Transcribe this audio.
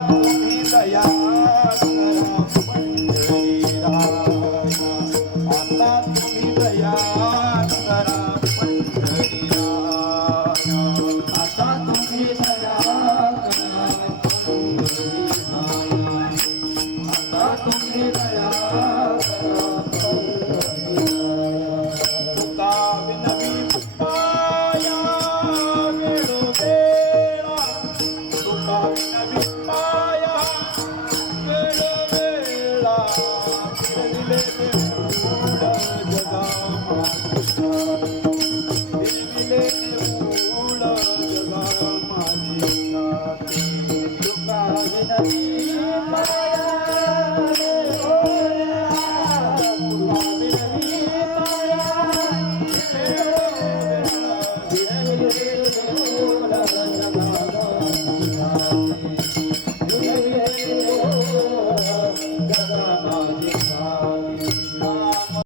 तुम्ही दया करा पंढरीराया, आता तुम्ही दया करा पंढरीराया, आता तुम्ही दया करा पंढरीराया, आता तुम्ही दया करा पंढरीराया. तुका विनवी पाया वेळोवेळा, तुका विनवी पाया वेळोवेळा, फिरविले देऊळ जगामालिका, फिरविले देऊळ जगामालिका. तुका विनवी